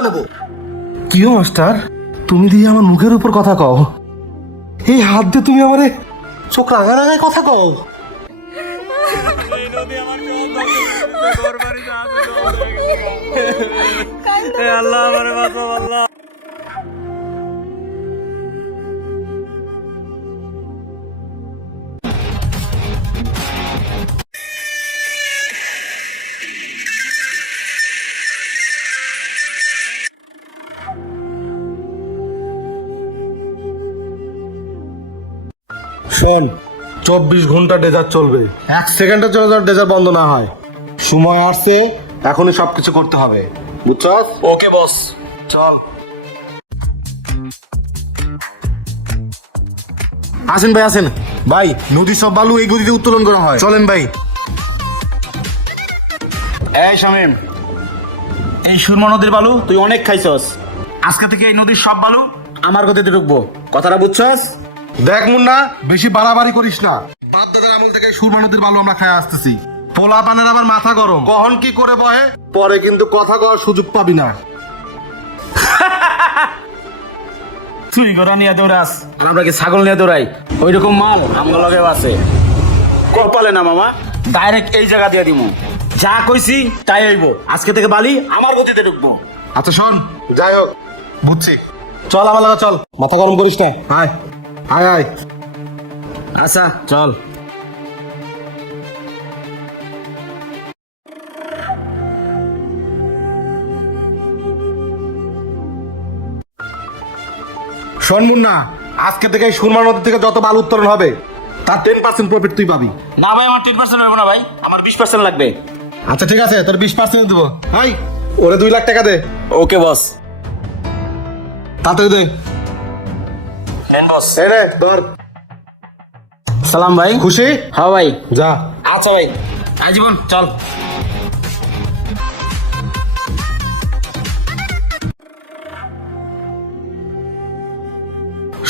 নেব। কিও মাস্টার? তুমি দিয়ে আমার মুখের উপর কথা কও। এই হাত দিয়ে তুমি আমারে চোখ রাঙা রাঙায় কথা কও। আল্লাহ আমার বাঁচাও আল্লাহ। শোন। চব্বিশ ঘণ্টা ডেজার চলবে। এক সেকেন্ডের জন্য যেন ডেজার বন্ধ না হয়। সময় আসছে এখনই সবকিছু করতে হবে। বুঝছস? ওকে বস চল। আসেন ভাই আসেন। ভাই নদীর সব বালু এই গদিতে উত্তোলন করা হয়। চলেন ভাই। এই শামিম এই সুরমা নদীর বালু তুই অনেক খাইছস। আজকে থেকে এই নদীর সব বালু আমার গতিতে ঢুকবো। কথাটা বুঝছস? দেখ মুন্না বেশি বাড়াবাড়ি করিস না। বাপ দাদার আমল থেকে সুরমা নদীর বালু আমরা খায় আসতেছি। পোলা পানের আবার মাথা গরম। কখন কি করে বহে? পরে কিন্তু কথা কওয়ার সুযোগ পাবি না। তুই গরা নিয়ে দৌড়াস। আমরা কি ছাগল নিয়ে দৌড়াই? ওই রকম মাল আমার লগে আছে। কপালে না মামা ডাইরেক্ট এই জায়গা দিয়ে দিমু। যা কইছি তাই হইব। আজকে থেকে বালি আমার গতিতে ঢুকবো। আচ্ছা শোন। যাই হোক বুঝছি। চল আমার লাগা চল। মাথা গরম করিস না। আয়। আয় আয়। আচ্ছা চল। শোন মুন্না আজকে থেকে এই সুরমা নদী থেকে যত বালু উত্তোলন হবে তার টেন পার্সেন্ট প্রফিট তুই পাবি। না ভাই আমার টেন পার্সেন্ট হইব না ভাই আমার বিশ পার্সেন্ট লাগবে। আচ্ছা ঠিক আছে তোর বিশ পার্সেন্ট দেবো। হাই ওরে দুই লাখ টাকা দে। ওকে বস। তাড়াতাড়ি দে। নেন বস এই রে ধর। সালাম ভাই। খুশি? হ্যাঁ ভাই। যা। আচ্ছা ভাই। আজীবন চল।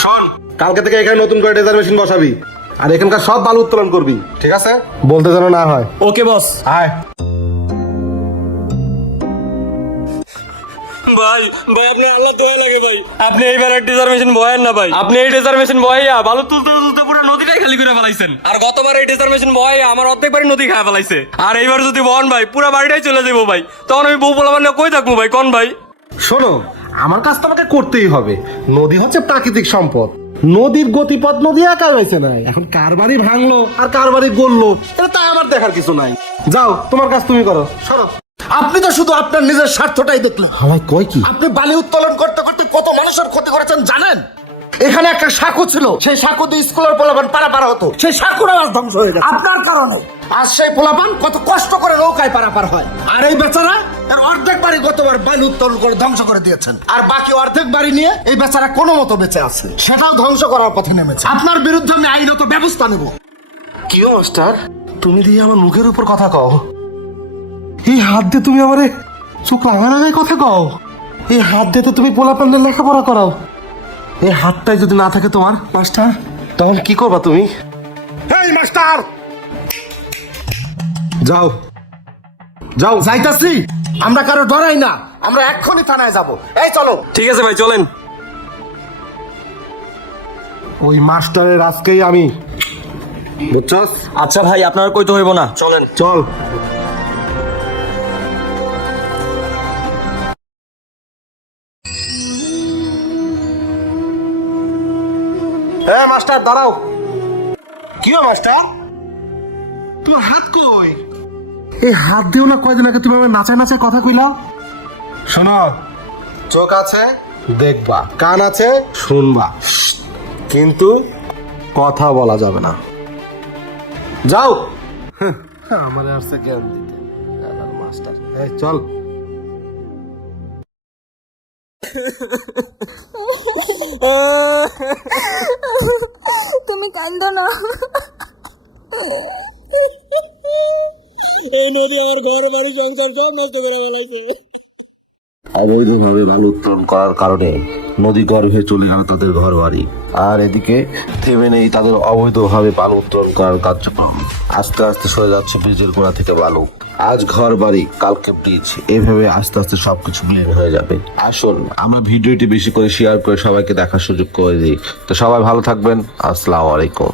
শোন। কালকে থেকে এখানে নতুন করে ডেজার মেশিন বসাবি। আর এখানকার সব বালু উত্তোলন করবি। ঠিক আছে? বলতে যেন না হয়। ওকে বস আয়। ভাই ভাই আপনি আল্লাহ দোয়া লাগে ভাই। আপনি এইবার ডিজার্ভেশন বয়েন না ভাই। আপনি এই ডিজার্ভেশন বয়াইয়া ভালো তুলতে তুলতে পুরো নদীটাই খালি করে ফেলাইছেন। আর গতবার এই ডিজার্ভেশন বয়াইয়া আমার অর্ধেক বাড়ি নদী খায় ফেলাইছে। আর এইবার যদি বহন ভাই পুরো বাড়িটাই চলে যাব ভাই। তখন আমি বউ বলা মানে কই থাকব ভাই? কোন ভাই? শোনো আমার কাজ তো আমাকে করতেই হবে। নদী হচ্ছে প্রাকৃতিক সম্পদ। নদীর গতিপথ নদী একা হয়েছে না এখন কার বাড়ি ভাঙলো আর কার বাড়ি গড়লো এটা তা আমার দেখার কিছু নাই। যাও তোমার কাজ তুমি করো। সরো। আপনি তো শুধু আপনার নিজের স্বার্থটাই দেখলেন। আমায় কয় কি? আপনি বালি উত্তোলন করতে করতে কত মানুষের ক্ষতি করেছেন জানেন? এখানে একটা সাঁকো ছিল সেই সাঁকো দিয়ে স্কুলের পোলাপান পারা পারা হতো। সেই সাঁকোটা আজ ধ্বংস হয়ে গেছে। আপনার কারণে। আজ সেই পোলাপান কত কষ্ট করে নৌকায় পারাপার হয়। আর এই বেচারা? তার অর্ধেক বাড়ি গতবার বালি উত্তোলন করে ধ্বংস করে দিয়েছেন। আর বাকি অর্ধেক বাড়ি নিয়ে এই বেচারা কোনো মতো বেঁচে আছে। সেটাও ধ্বংস করার পথে নেমেছে। আপনার বিরুদ্ধে আমি আইনত ব্যবস্থা নেব। কি মাস্টার? তুমি দিয়ে আমার মুখের উপর কথা কও। এই হাত দিয়ে তুমি আমারে চোখ রাঙা রাঙায় কথা কও। এই হাত দিয়ে তো তুমি পোলা প্যান্ডেল লেখাপড়া করাও। এই হাতটাই যদি না থাকে তোমার মাস্টার তখন কি করবা তুমি? এই মাস্টার! যাও। যাও যাইতাছি। আমরা কারও ডরাই না। আমরা এক্ষুনি থানায় যাব। এই চলো। ঠিক আছে ভাই চলেন। ওই মাস্টারের আজকেই আমি। বুঝছস? আচ্ছা ভাই আপনার কইতে হইব না। চলেন। চল। হ্যাঁ মাস্টার দাঁড়াও। কি মাস্টার? তোমার হাত কই? এই হাত দিও না কয়দিন আগে তুমি আমার নাচা নাচা কথা কইলা। শোনো চোখ আছে? দেখবা। কান আছে? শুনবা। কিন্তু কথা বলা যাবে না। যাও। আমার আসছে জ্ঞান দিতে মাস্টার এই চল। তুমি কান্দো না এই নদী আমার ঘর বাড়ি সংসার সব নষ্ট করে ফেলাইছে। অবৈধভাবে বালু উত্তোলন করার কারণে নদী গর্ভে চলে আনা তাদের ঘর বাড়ি আর এদিকে থেমে নেই তাদের অবৈধভাবে বালু উত্তোলন করার কার্যক্রম। আস্তে আস্তে সরে যাচ্ছে ব্রিজের গোড়া থেকে বালু। আজ ঘর বাড়ি কালকে ব্রিজ। এভাবে আস্তে আস্তে সবকিছু মিলিয়ে হয়ে যাবে। আসুন, আমরা ভিডিওটি বেশি করে শেয়ার করে সবাইকে দেখার সুযোগ করে দিই। তো সবাই ভালো থাকবেন। আসসালামু আলাইকুম।